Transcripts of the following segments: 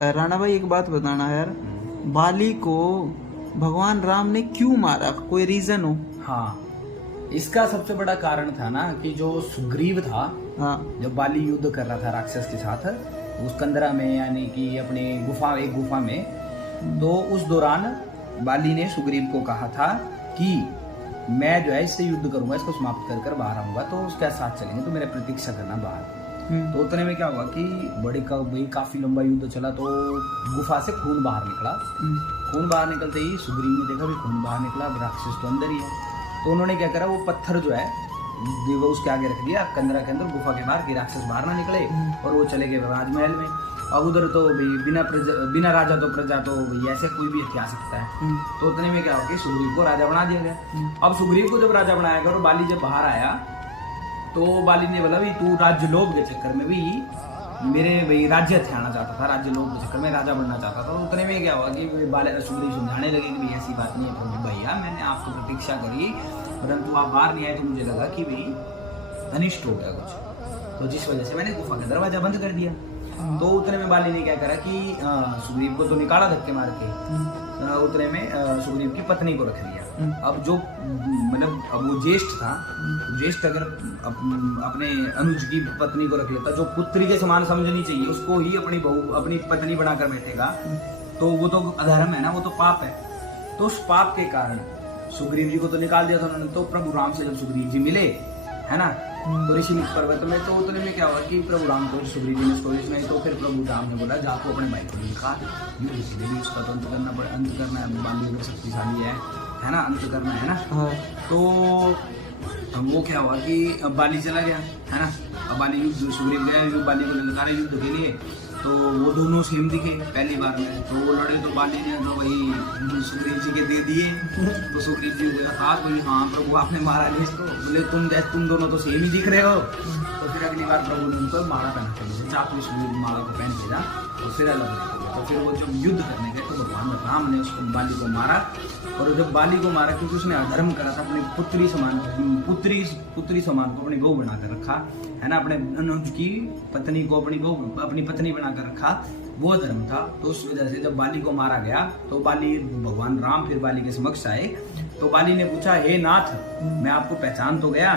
राणा भाई एक बात बताना यार, बाली को भगवान राम ने क्यों मारा? कोई रीजन हो? हाँ, इसका सबसे बड़ा कारण था ना कि जो सुग्रीव था, हाँ जब बाली युद्ध कर रहा था राक्षस के साथ उस कंदरा में, यानी कि अपने एक गुफा में, तो उस दौरान बाली ने सुग्रीव को कहा था कि मैं जो है इससे युद्ध करूंगा, इसको समाप्त कर बाहर आऊंगा, तो उसके साथ चलेंगे, तो मेरे प्रतीक्षा करना बाहर। तो उतने में क्या हुआ कि भाई काफी लंबा युद्ध चला, तो गुफा से खून बाहर निकला। खून बाहर निकलते ही सुग्रीव ने देखा भी खून बाहर निकला, राक्षस तो अंदर ही है। तो उन्होंने क्या करा, वो पत्थर जो है वो उसके आगे रख दिया कंदरा के अंदर, गुफा के बाहर, कि राक्षस बाहर ना निकले, और वो चले गए राजमहल में। अब उधर तो भाई बिना राजा तो प्रजा, तो भाई ऐसे कोई भी हथिया सकता है। तो उतने में क्या हो गया, सुग्रीव को राजा बना दिया गया। अब सुग्रीव को जब राजा बनाया गया और बाली जब बाहर आया, तो बाली ने बोला भी तू राज्य लोभ के चक्कर में भी मेरे भाई राज्य हथियाना चाहता था, राज्य लोभ के चक्कर में राजा बनना चाहता था। तो उतने में क्या हुआ कि सुग्रीव समझाने लगे कि भाई ऐसी बात नहीं है भैया, मैंने आपको प्रतीक्षा करी, परंतु आप बाहर नहीं आए, तो मुझे लगा कि भाई अनिष्ट हो गया कुछ, तो जिस वजह से मैंने गुफा का दरवाजा बंद कर दिया। तो उतने में बाली ने क्या करा कि सुग्रीव को तो निकाला धक्के मार के, उतने में सुग्रीव की पत्नी को रख लिया। अब जो मतलब अब वो ज्येष्ठ था, ज्येष्ठ अगर अपने अनुज की पत्नी को रख लेता, जो पुत्री के समान समझनी चाहिए, उसको ही अपनी बहू अपनी पत्नी बनाकर बैठेगा, तो वो तो अधर्म है ना, वो तो पाप है। तो उस पाप के कारण सुग्रीव जी को तो निकाल दिया था उन्होंने। तो प्रभु राम से जब सुग्रीव जी मिले, है ना, तो ऋषिमुख पर्वत में, तो उतने में क्या हुआ कि प्रभु राम को सुग्रीव जी ने स्टोरी सुनाई। तो फिर प्रभु राम ने बोला जाको अपने भाई को दिखा, भी उसका तो अंत करना है, बाली अगर शक्तिशाली है ना, अंत करना है ना। हाँ। तो वो क्या हुआ कि अब बाली चला गया, है ना। अब बाली युद्ध, सुग्रीव गया बाली को ललकारे युद्ध के लिए, तो वो दोनों सेम दिखे पहली बार में। तो वो लड़े, तो बाली ने तो वही सुग्रीव जी के दे दिए। तो सुग्रीव जी को कहा बोली हाँ प्रभु आपने मारा नहीं इसको, बोले तुम दोनों तो सेम ही दिख रहे हो। तो फिर अगली बार प्रभु ने उनको माला पहना कर, चाकू सुग्रीव माला को पहन भेजा, तो फिर अलग। तो फिर वो जब युद्ध करने गए, तो भगवान राम ने उसको बाली को मारा। और जब बाली को मारा, क्योंकि उसने अधर्म करा था, अपनी पुत्री समान को अपनी बहू बनाकर रखा, है ना, अपने अनुज की पत्नी को अपनी पत्नी बनाकर रखा, वो धर्म था। तो उस वजह से जब बाली को मारा गया, तो बाली भगवान राम फिर बाली के समक्ष आए। तो बाली ने पूछा, हे नाथ, मैं आपको पहचान तो गया,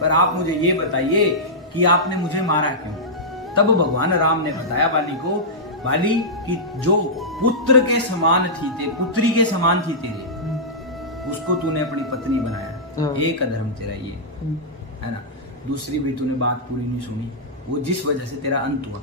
पर आप मुझे ये बताइए कि आपने मुझे मारा क्यों? तब भगवान राम ने बताया बाली को, बाली कि जो पुत्र के समान थी, पुत्री के समान थी तेरे, उसको तूने अपनी पत्नी बनाया, एक अधर्म तेरा ये, है ना। दूसरी भी तूने बात पूरी नहीं सुनी, वो जिस वजह से तेरा अंत हुआ।